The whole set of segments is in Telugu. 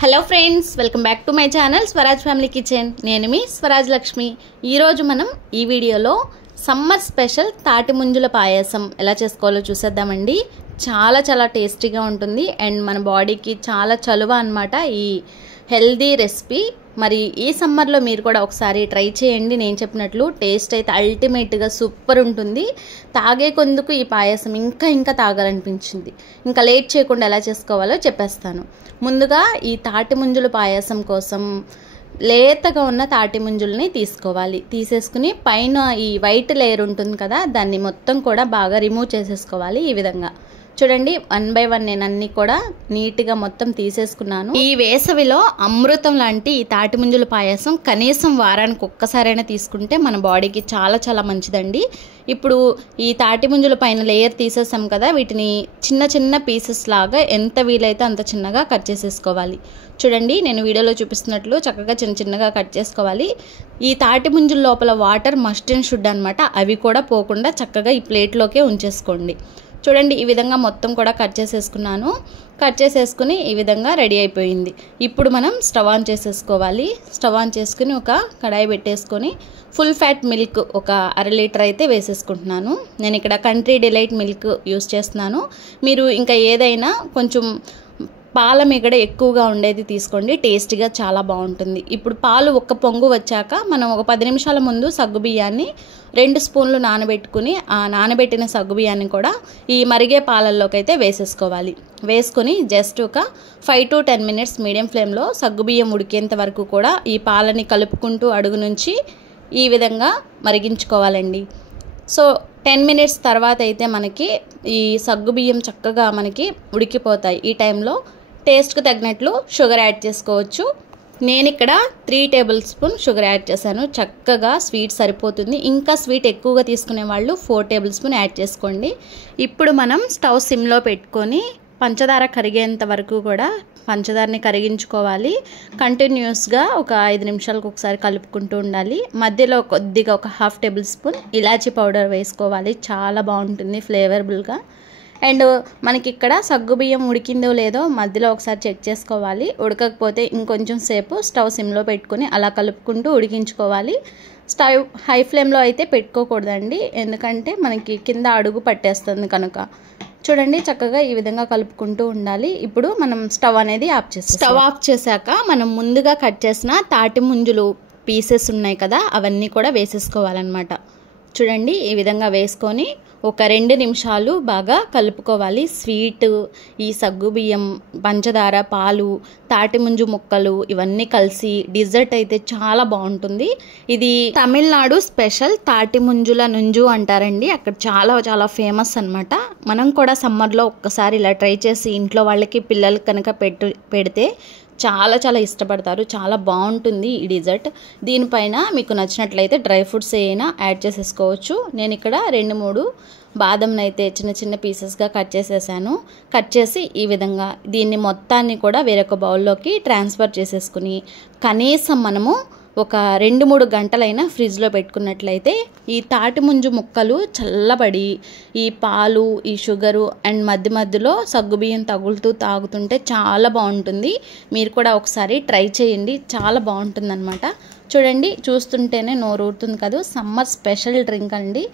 Hello friends, welcome back to my channel Swaraj family kitchen. నేను మీ స్వరాజ్ లక్ష్మి. ఈరోజు మనం ఈ వీడియోలో సమ్మర్ స్పెషల్ తాటి ముంజుల పాయసం ఎలా చేసుకోవాలో చూసేద్దామండి. చాలా చాలా టేస్టీగా ఉంటుంది అండ్ మన బాడీకి చాలా చలువ అన్నమాట ఈ హెల్దీ రెసిపీ. మరి ఈ సమ్మర్లో మీరు కూడా ఒకసారి ట్రై చేయండి. నేను చెప్పినట్లు టేస్ట్ అయితే అల్టిమేట్గా సూపర్ ఉంటుంది. తాగే కొందుకు ఈ పాయసం ఇంకా తాగాలనిపించింది. ఇంకా లేట్ చేయకుండా ఎలా చేసుకోవాలో చెప్పేస్తాను. ముందుగా ఈ తాటి ముంజుల పాయసం కోసం లేతగా ఉన్న తాటి ముంజుల్ని తీసుకోవాలి. తీసేసుకుని పైన ఈ వైట్ లేయర్ ఉంటుంది కదా, దాన్ని మొత్తం కూడా బాగా రిమూవ్ చేసేసుకోవాలి. ఈ విధంగా చూడండి, 1 by 1 నేను అన్ని కూడా నీట్గా మొత్తం తీసేసుకున్నాను. ఈ వేసవిలో అమృతం లాంటి ఈ తాటి ముంజుల పాయసం కనీసం వారానికి ఒక్కసారైనా తీసుకుంటే మన బాడీకి చాలా చాలా మంచిదండి. ఇప్పుడు ఈ తాటి ముంజుల పైన లేయర్ తీసేసాం కదా, వీటిని చిన్న చిన్న పీసెస్ లాగా ఎంత వీలైతే అంత చిన్నగా కట్ చేసేసుకోవాలి. చూడండి, నేను వీడియోలో చూపిస్తున్నట్లు చక్కగా చిన్నగా కట్ చేసుకోవాలి. ఈ తాటి ముంజుల లోపల వాటర్ మస్ట్ అండ్ షుడ్ అనమాట, అవి కూడా పోకుండా చక్కగా ఈ ప్లేట్లోకే ఉంచేసుకోండి. చూడండి, ఈ విధంగా మొత్తం కూడా కట్ చేసేసుకున్నాను. కట్ చేసేసుకుని ఈ విధంగా రెడీ అయిపోయింది. ఇప్పుడు మనం స్టవ్ ఆన్ చేసేసుకోవాలి. స్టవ్ ఆన్ చేసుకుని ఒక కడాయి పెట్టేసుకొని ఫుల్ ఫ్యాట్ మిల్క్ ఒక 1/2 లీటర్ అయితే వేసేసుకుంటున్నాను. నేను ఇక్కడ కంట్రీ డిలైట్ మిల్క్ యూస్ చేస్తున్నాను. మీరు ఇంకా ఏదైనా కొంచెం పాల మీగడ ఎక్కువగా ఉండేది తీసుకోండి, టేస్టీగా చాలా బాగుంటుంది. ఇప్పుడు పాలు ఒక్క పొంగు వచ్చాక మనం ఒక 10 నిమిషాల ముందు సగ్గుబియ్యాన్ని 2 స్పూన్లు నానబెట్టుకుని ఆ నానబెట్టిన సగ్గుబియ్యాన్ని కూడా ఈ మరిగే పాలల్లోకి అయితే వేసేసుకోవాలి. వేసుకొని జస్ట్ ఒక 5 to 10 మినిట్స్ మీడియం ఫ్లేమ్లో సగ్గుబియ్యం ఉడికేంత వరకు కూడా ఈ పాలని కలుపుకుంటూ అడుగు నుంచి ఈ విధంగా మరిగించుకోవాలండి. సో 10 మినిట్స్ తర్వాత అయితే మనకి ఈ సగ్గుబియ్యం చక్కగా మనకి ఉడికిపోతాయి. ఈ టైంలో టేస్ట్కి తగినట్లు షుగర్ యాడ్ చేసుకోవచ్చు. నేను ఇక్కడ 3 టేబుల్ స్పూన్ షుగర్ యాడ్ చేశాను. చక్కగా స్వీట్ సరిపోతుంది. ఇంకా స్వీట్ ఎక్కువగా తీసుకునే వాళ్ళు 4 టేబుల్ స్పూన్ యాడ్ చేసుకోండి. ఇప్పుడు మనం స్టవ్ సిమ్లో పెట్టుకొని పంచదార కరిగేంత వరకు కూడా పంచదారని కరిగించుకోవాలి. కంటిన్యూస్గా ఒక 5 నిమిషాలకు ఒకసారి కలుపుకుంటూ ఉండాలి. మధ్యలో కొద్దిగా ఒక 1/2 టేబుల్ స్పూన్ ఇలాచీ పౌడర్ వేసుకోవాలి. చాలా బాగుంటుంది ఫ్లేవరబుల్గా. అండ్ మనకి ఇక్కడ సగ్గుబియ్యం ఉడికిందో లేదో మధ్యలో ఒకసారి చెక్ చేసుకోవాలి. ఉడకకపోతే ఇంకొంచెం సేపు స్టవ్ సిమ్లో పెట్టుకుని అలా కలుపుకుంటూ ఉడికించుకోవాలి. స్టవ్ హై ఫ్లేమ్లో అయితే పెట్టుకోకూడదండి, ఎందుకంటే మనకి కింద అడుగు పట్టేస్తుంది కనుక. చూడండి, చక్కగా ఈ విధంగా కలుపుకుంటూ ఉండాలి. ఇప్పుడు మనం స్టవ్ అనేది ఆఫ్ చేస్తాం. స్టవ్ ఆఫ్ చేశాక మనం ముందుగా కట్ చేసిన తాటి ముంజులు పీసెస్ ఉన్నాయి కదా, అవన్నీ కూడా వేసేసుకోవాలన్నమాట. చూడండి, ఈ విధంగా వేసుకొని ఒక 2 నిమిషాలు బాగా కలుపుకోవాలి. స్వీట్, ఈ సగ్గుబియ్యం, పంచదార, పాలు, తాటి ముంజు ముక్కలు ఇవన్నీ కలిసి డిజర్ట్ అయితే చాలా బాగుంటుంది. ఇది తమిళనాడు స్పెషల్ తాటి ముంజుల నుంజు అంటారండి. అక్కడ చాలా చాలా ఫేమస్ అనమాట. మనం కూడా సమ్మర్లో ఒక్కసారి ఇలా ట్రై చేసి ఇంట్లో వాళ్ళకి పిల్లలకి కనుక పెడితే చాలా చాలా ఇష్టపడతారు. చాలా బాగుంటుంది ఈ డిజర్ట్. దీనిపైన మీకు నచ్చినట్లయితే డ్రై ఫ్రూట్స్ ఏమైనా యాడ్ చేసేసుకోవచ్చు. నేను ఇక్కడ 2-3 బాదంని అయితే చిన్న పీసెస్గా కట్ చేసేసాను. కట్ చేసి ఈ విధంగా దీన్ని మొత్తాన్ని కూడా వేరొక బౌల్లోకి ట్రాన్స్ఫర్ చేసేసుకుని కనీసం మనము ఒక 2-3 గంటలైనా ఫ్రిడ్జ్లో పెట్టుకున్నట్లయితే ఈ తాటి ముంజు ముక్కలు చల్లబడి ఈ పాలు, ఈ షుగరు అండ్ మధ్యలో సగ్గుబియ్యం తగులుతూ తాగుతుంటే చాలా బాగుంటుంది. మీరు కూడా ఒకసారి ట్రై చేయండి, చాలా బాగుంటుంది అనమాట. చూడండి, చూస్తుంటేనే నోరు ఊరుతుంది కదా. సమ్మర్ స్పెషల్ డ్రింక్ అండి.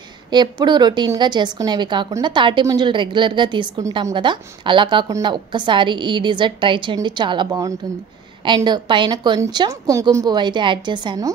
ఎప్పుడు రొటీన్గా చేసుకునేవి కాకుండా తాటి ముంజులు రెగ్యులర్గా తీసుకుంటాం కదా, అలా కాకుండా ఒక్కసారి ఈ డిజర్ట్ ట్రై చేయండి, చాలా బాగుంటుంది. అండ్ పైన కొంచెం కుంకుమ పువ్వు అయితే యాడ్ చేశాను.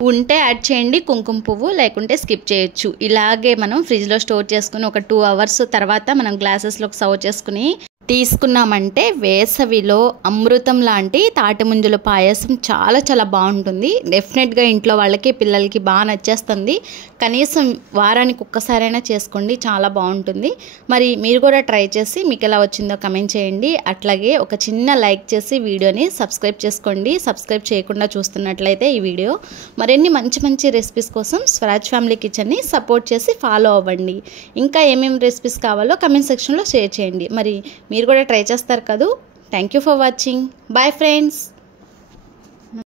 ఉంటే యాడ్ చేయండి కుంకుమ పువ్వు, లేకుంటే స్కిప్ చేయొచ్చు. ఇలాగే మనం ఫ్రిడ్జ్లో స్టోర్ చేసుకుని ఒక 2 hours తర్వాత మనం గ్లాసెస్లోకి సర్వ్ చేసుకుని తీసుకున్నామంటే వేసవిలో అమృతం లాంటి తాటి ముంజుల పాయసం చాలా చాలా బాగుంటుంది. డెఫినెట్గా ఇంట్లో వాళ్ళకి పిల్లలకి బాగా నచ్చేస్తుంది. కనీసం వారానికి ఒక్కసారైనా చేసుకోండి, చాలా బాగుంటుంది. మరి మీరు కూడా ట్రై చేసి మీకు ఎలా వచ్చిందో కమెంట్ చేయండి. అట్లాగే ఒక చిన్న లైక్ చేసి వీడియోని సబ్స్క్రైబ్ చేసుకోండి. సబ్స్క్రైబ్ చేయకుండా చూస్తున్నట్లయితే ఈ వీడియో మరిన్ని మంచి రెసిపీస్ కోసం స్వరాజ్ ఫ్యామిలీ కిచెన్ని సపోర్ట్ చేసి ఫాలో అవ్వండి. ఇంకా ఏమేమి రెసిపీస్ కావాలో కమెంట్ సెక్షన్లో షేర్ చేయండి. మరి మీరు కూడా ట్రై చేస్తారు కదా. Thank you for watching. Bye friends.